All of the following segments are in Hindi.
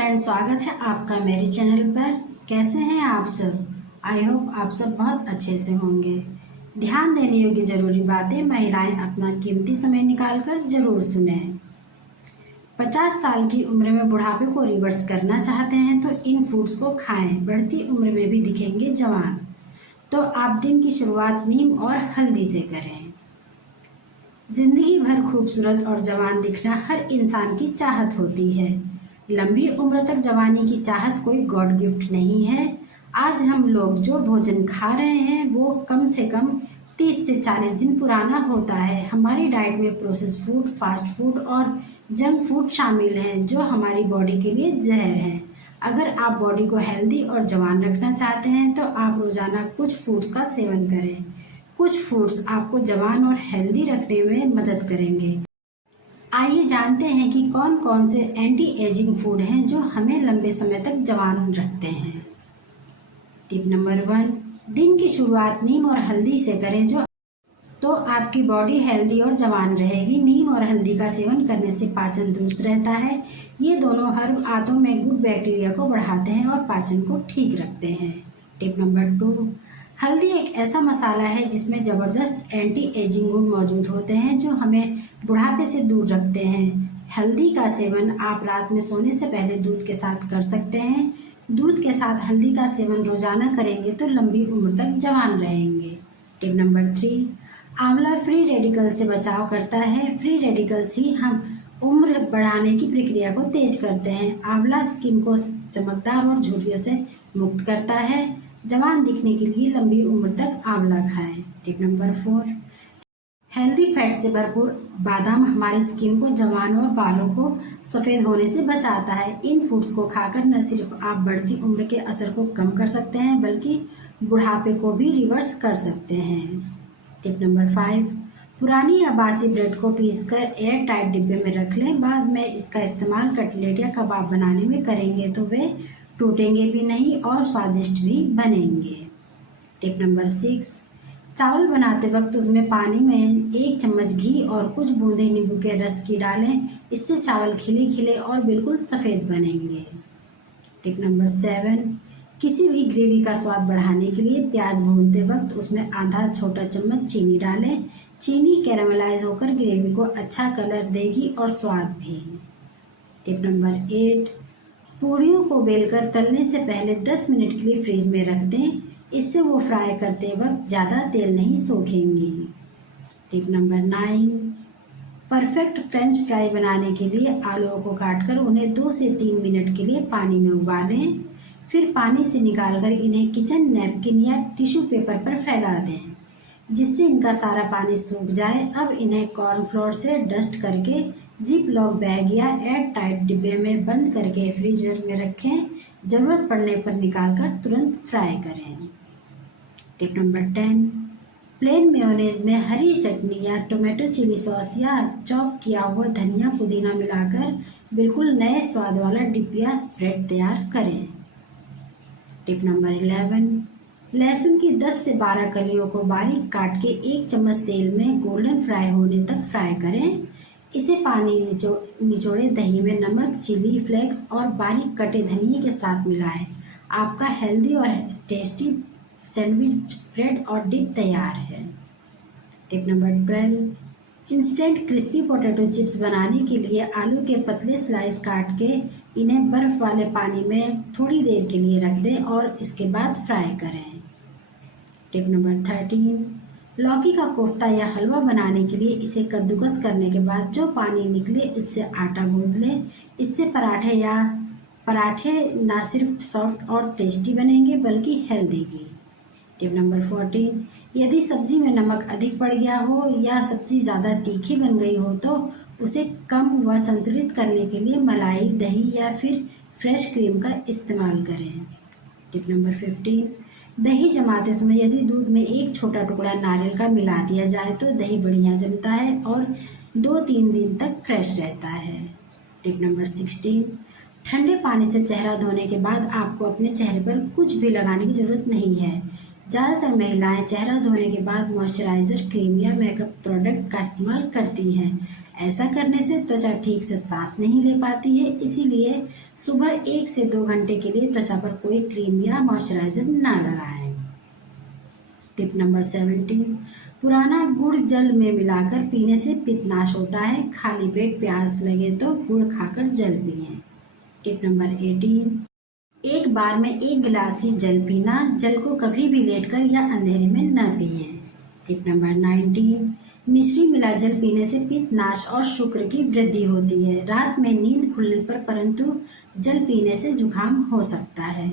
फ्रेंड्स, स्वागत है आपका मेरे चैनल पर। कैसे हैं आप सब? आई होप आप सब बहुत अच्छे से होंगे। ध्यान देने योग्य जरूरी बातें महिलाएं अपना कीमती समय निकालकर जरूर सुने। 50 साल की उम्र में बुढ़ापे को रिवर्स करना चाहते हैं तो इन फूड्स को खाएं। बढ़ती उम्र में भी दिखेंगे जवान। तो आप दिन की शुरुआत नीम और हल्दी से करें। जिंदगी भर खूबसूरत और जवान दिखना हर इंसान की चाहत होती है। लंबी उम्र तक जवानी की चाहत कोई गॉड गिफ्ट नहीं है। आज हम लोग जो भोजन खा रहे हैं वो कम से कम 30 से 40 दिन पुराना होता है। हमारी डाइट में प्रोसेस फूड, फास्ट फूड और जंक फूड शामिल हैं जो हमारी बॉडी के लिए जहर है। अगर आप बॉडी को हेल्दी और जवान रखना चाहते हैं तो आप रोजाना कुछ फूड्स का सेवन करें। कुछ फूड्स आपको जवान और हेल्दी रखने में मदद करेंगे। आइए जानते हैं कि कौन कौन से एंटी एजिंग फूड हैं जो हमें लंबे समय तक जवान रखते हैं। टिप नंबर 1, दिन की शुरुआत नीम और हल्दी से करें तो आपकी बॉडी हेल्दी और जवान रहेगी। नीम और हल्दी का सेवन करने से पाचन दुरुस्त रहता है। ये दोनों हर्ब आंतों में गुड बैक्टीरिया को बढ़ाते हैं और पाचन को ठीक रखते हैं। टिप नंबर 2, हल्दी एक ऐसा मसाला है जिसमें ज़बरदस्त एंटी एजिंग गुण मौजूद होते हैं जो हमें बुढ़ापे से दूर रखते हैं। हल्दी का सेवन आप रात में सोने से पहले दूध के साथ कर सकते हैं। दूध के साथ हल्दी का सेवन रोजाना करेंगे तो लंबी उम्र तक जवान रहेंगे। टिप नंबर 3, आंवला फ्री रेडिकल से बचाव करता है। फ्री रेडिकल्स ही हम उम्र बढ़ाने की प्रक्रिया को तेज करते हैं। आंवला स्किन को चमकदार और झुर्रियों से मुक्त करता है। जवान दिखने के लिए लंबी उम्र तक आंवला खाएं। टिप नंबर 4, हेल्दी फैट से भरपूर बादाम हमारी स्किन को जवान और बालों को सफ़ेद होने से बचाता है। इन फूड्स को खाकर न सिर्फ आप बढ़ती उम्र के असर को कम कर सकते हैं बल्कि बुढ़ापे को भी रिवर्स कर सकते हैं। टिप नंबर 5, पुरानी या बासी ब्रेड को पीसकर एयर टाइट डिब्बे में रख लें। बाद में इसका इस्तेमाल कटलेट या कबाब बनाने में करेंगे तो वे टूटेंगे भी नहीं और स्वादिष्ट भी बनेंगे। टिप नंबर 6, चावल बनाते वक्त उसमें पानी में 1 चम्मच घी और कुछ बूंदे नींबू के रस की डालें। इससे चावल खिले खिले और बिल्कुल सफ़ेद बनेंगे। टिप नंबर 7, किसी भी ग्रेवी का स्वाद बढ़ाने के लिए प्याज भूनते वक्त उसमें आधा छोटा चम्मच चीनी डालें। चीनी कैरामलाइज होकर ग्रेवी को अच्छा कलर देगी और स्वाद भी। टिप नंबर 8, पूरियों को बेलकर तलने से पहले 10 मिनट के लिए फ्रिज में रख दें। इससे वो फ्राई करते वक्त ज़्यादा तेल नहीं सोखेंगी। Tip number 9, perfect French fry बनाने के लिए आलूओं को काटकर उन्हें 2 से 3 मिनट के लिए पानी में उबालें। फिर पानी से निकालकर इन्हें किचन नैपकिन या टिश्यू पेपर पर फैला दें जिससे इनका सारा पानी सूख जाए। अब इन्हें कॉर्नफ्लोर से डस्ट करके जिप लॉक बैग या एयर टाइट डिब्बे में बंद करके फ्रीजर में रखें। ज़रूरत पड़ने पर निकालकर तुरंत फ्राई करें। टिप नंबर 10, प्लेन मेयोनेज में हरी चटनी या टोमेटो चिली सॉस या चॉप किया हुआ धनिया पुदीना मिलाकर बिल्कुल नए स्वाद वाला डिप या स्प्रेड तैयार करें। टिप नंबर 11, लहसुन की 10 से 12 कलियों को बारीक काट के 1 चम्मच तेल में गोल्डन फ्राई होने तक फ्राई करें। इसे पानी निचोड़े दही में नमक, चिली फ्लेक्स और बारीक कटे धनिए के साथ मिलाएं। आपका हेल्दी और टेस्टी सैंडविच स्प्रेड और डिप तैयार है। Tip number 12, instant crispy potato chips बनाने के लिए आलू के पतले स्लाइस काट के इन्हें बर्फ़ वाले पानी में थोड़ी देर के लिए रख दें और इसके बाद फ्राई करें। टिप नंबर 13, लौकी का कोफ्ता या हलवा बनाने के लिए इसे कद्दूकस करने के बाद जो पानी निकले इससे आटा गूंद लें। इससे पराठे ना सिर्फ सॉफ्ट और टेस्टी बनेंगे बल्कि हेल्दी भी। टिप नंबर 14, यदि सब्जी में नमक अधिक पड़ गया हो या सब्जी ज़्यादा तीखी बन गई हो तो उसे कम व संतुलित करने के लिए मलाई, दही या फिर फ्रेश क्रीम का इस्तेमाल करें। टिप नंबर 15, दही जमाते समय यदि दूध में 1 छोटा टुकड़ा नारियल का मिला दिया जाए तो दही बढ़िया जमता है और 2-3 दिन तक फ्रेश रहता है। टिप नंबर 16, ठंडे पानी से चेहरा धोने के बाद आपको अपने चेहरे पर कुछ भी लगाने की ज़रूरत नहीं है। ज़्यादातर महिलाएं चेहरा धोने के बाद मॉइस्चराइज़र, क्रीम या मेकअप प्रोडक्ट का इस्तेमाल करती हैं। ऐसा करने से त्वचा ठीक से सांस नहीं ले पाती है, इसीलिए सुबह 1 से 2 घंटे के लिए त्वचा पर कोई क्रीम या मॉइस्चराइज़र ना लगाएं। टिप नंबर 17, पुराना गुड़ जल में मिलाकर पीने से पित्तनाश होता है। खाली पेट प्यास लगे तो गुड़ खाकर जल पिएं। टिप नंबर 18, एक बार में 1 गिलास ही जल पीना। जल को कभी भी लेटकर या अंधेरे में न पिएं। टिप नंबर 19, मिश्री मिला जल पीने से पित्तनाश और शुक्र की वृद्धि होती है। रात में नींद खुलने पर परंतु जल पीने से जुकाम हो सकता है।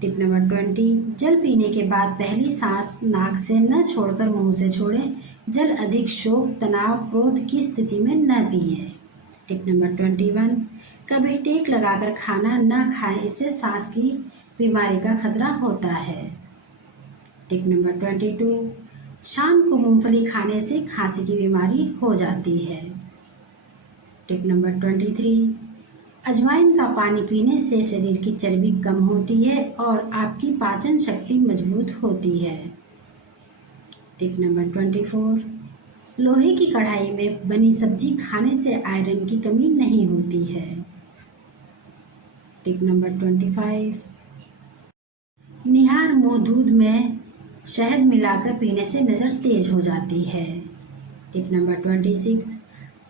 टिप नंबर 20, जल पीने के बाद पहली सांस नाक से न छोड़कर मुंह से छोड़ें। जल अधिक शोक, तनाव, क्रोध की स्थिति में न पिएं। टिप नंबर 21, कभी टेक लगाकर खाना न खाएं, इससे सांस की बीमारी का खतरा होता है। टिप नंबर 22, शाम को मूंगफली खाने से खांसी की बीमारी हो जाती है। टिप नंबर 23, अजवाइन का पानी पीने से शरीर की चर्बी कम होती है और आपकी पाचन शक्ति मजबूत होती है। टिप नंबर 24, लोहे की कढ़ाई में बनी सब्जी खाने से आयरन की कमी नहीं होती है। टिप नंबर 25, निहार मुंह दूध में शहद मिलाकर पीने से नज़र तेज हो जाती है। टिप नंबर 26,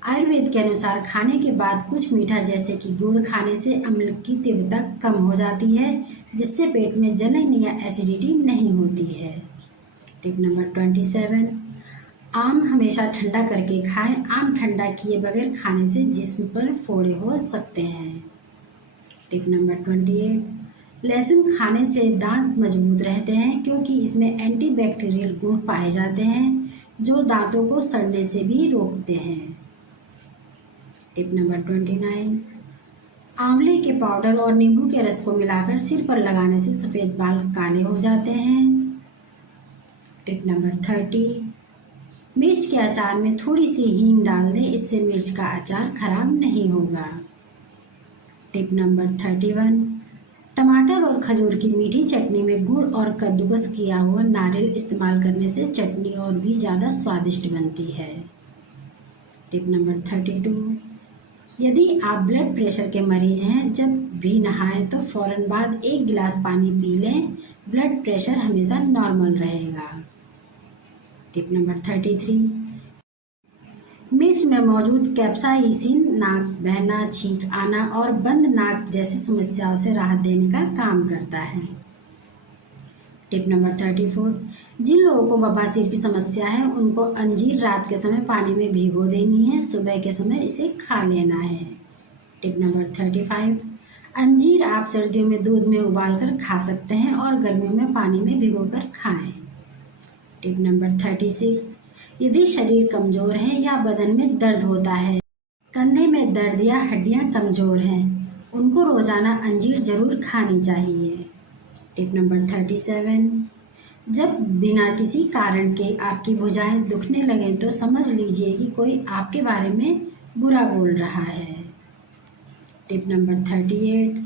आयुर्वेद के अनुसार खाने के बाद कुछ मीठा जैसे कि गुड़ खाने से अम्ल की तीव्रता कम हो जाती है, जिससे पेट में जलन या एसिडिटी नहीं होती है। टिप नंबर 27, आम हमेशा ठंडा करके खाएं। आम ठंडा किए बगैर खाने से जिस्म पर फोड़े हो सकते हैं। टिप नंबर 28, लहसुन खाने से दांत मजबूत रहते हैं क्योंकि इसमें एंटीबैक्टीरियल गुण पाए जाते हैं जो दांतों को सड़ने से भी रोकते हैं। टिप नंबर 29, आंवले के पाउडर और नींबू के रस को मिलाकर सिर पर लगाने से सफ़ेद बाल काले हो जाते हैं। टिप नंबर 30, मिर्च के अचार में थोड़ी सी हींग डाल दें, इससे मिर्च का अचार खराब नहीं होगा। टिप नंबर 31, टमाटर और खजूर की मीठी चटनी में गुड़ और कद्दूकस किया हुआ नारियल इस्तेमाल करने से चटनी और भी ज़्यादा स्वादिष्ट बनती है। टिप नंबर 32, यदि आप ब्लड प्रेशर के मरीज हैं, जब भी नहाएं तो फ़ौरन बाद 1 गिलास पानी पी लें। ब्लड प्रेशर हमेशा नॉर्मल रहेगा। टिप नंबर 33, मिर्च में मौजूद कैप्साइसिन नाक बहना, छींक आना और बंद नाक जैसी समस्याओं से राहत देने का काम करता है। टिप नंबर 34, जिन लोगों को बवासीर की समस्या है उनको अंजीर रात के समय पानी में भिगो देनी है, सुबह के समय इसे खा लेना है। टिप नंबर 35, अंजीर आप सर्दियों में दूध में उबालकर खा सकते हैं और गर्मियों में पानी में भिगोकर खाएं। टिप नंबर 36, यदि शरीर कमज़ोर है या बदन में दर्द होता है, कंधे में दर्द या हड्डियां कमज़ोर हैं, उनको रोज़ाना अंजीर ज़रूर खानी चाहिए। टिप नंबर 37, जब बिना किसी कारण के आपकी भुजाएं दुखने लगें तो समझ लीजिए कि कोई आपके बारे में बुरा बोल रहा है। टिप नंबर 38,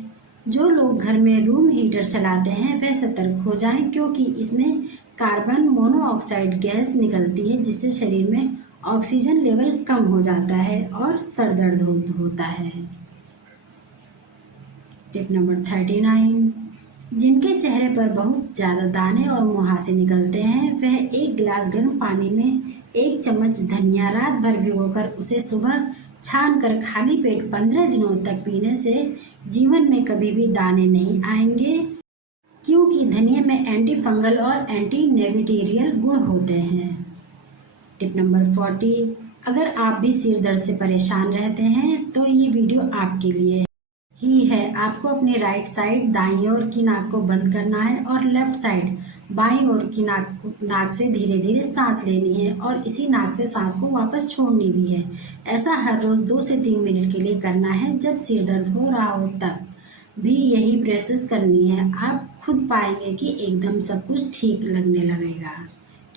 जो लोग घर में रूम हीटर चलाते हैं वह सतर्क हो जाएं क्योंकि इसमें कार्बन मोनोऑक्साइड गैस निकलती है जिससे शरीर में ऑक्सीजन लेवल कम हो जाता है और सर दर्द होता है। टिप नंबर 39, जिनके चेहरे पर बहुत ज़्यादा दाने और मुहासे निकलते हैं वह 1 गिलास गर्म पानी में 1 चम्मच धनिया रात भर भिगोकर उसे सुबह छान कर खाली पेट 15 दिनों तक पीने से जीवन में कभी भी दाने नहीं आएंगे क्योंकि धनिया में एंटी फंगल और एंटी बैक्टीरियल गुण होते हैं। टिप नंबर 40, अगर आप भी सिर दर्द से परेशान रहते हैं तो ये वीडियो आपके लिए ही है। आपको अपनी राइट साइड दाईं ओर की नाक को बंद करना है और लेफ्ट साइड बाईं ओर की नाक से धीरे धीरे सांस लेनी है और इसी नाक से सांस को वापस छोड़नी भी है। ऐसा हर रोज़ 2 से 3 मिनट के लिए करना है। जब सिर दर्द हो रहा हो तब भी यही प्रोसेस करनी है। आप खुद पाएंगे कि एकदम सब कुछ ठीक लगने लगेगा।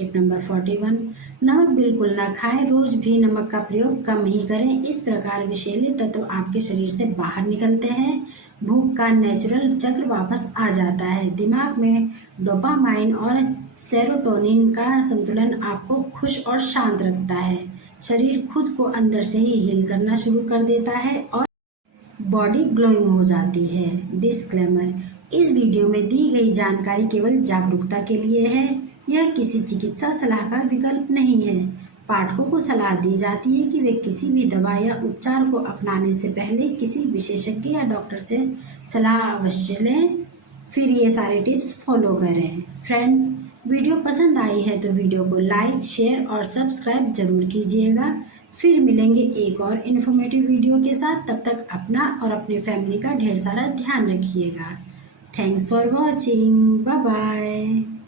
टिप नंबर 41, नमक बिल्कुल ना खाएं। रोज भी नमक का प्रयोग कम ही करें। इस प्रकार विषैले तत्व आपके शरीर से बाहर निकलते हैं। भूख का नेचुरल चक्र वापस आ जाता है। दिमाग में डोपामाइन और सेरोटोनिन का संतुलन आपको खुश और शांत रखता है। शरीर खुद को अंदर से ही हील करना शुरू कर देता है और बॉडी ग्लोइंग हो जाती है। डिस्क्लेमर, इस वीडियो में दी गई जानकारी केवल जागरूकता के लिए है। यह किसी चिकित्सा सलाह का विकल्प नहीं है। पाठकों को सलाह दी जाती है कि वे किसी भी दवा या उपचार को अपनाने से पहले किसी विशेषज्ञ या डॉक्टर से सलाह अवश्य लें, फिर ये सारे टिप्स फॉलो करें। फ्रेंड्स, वीडियो पसंद आई है तो वीडियो को लाइक, शेयर और सब्सक्राइब जरूर कीजिएगा। फिर मिलेंगे एक और इन्फॉर्मेटिव वीडियो के साथ। तब तक अपना और अपनी फैमिली का ढेर सारा ध्यान रखिएगा। Thanks for watching. Bye bye.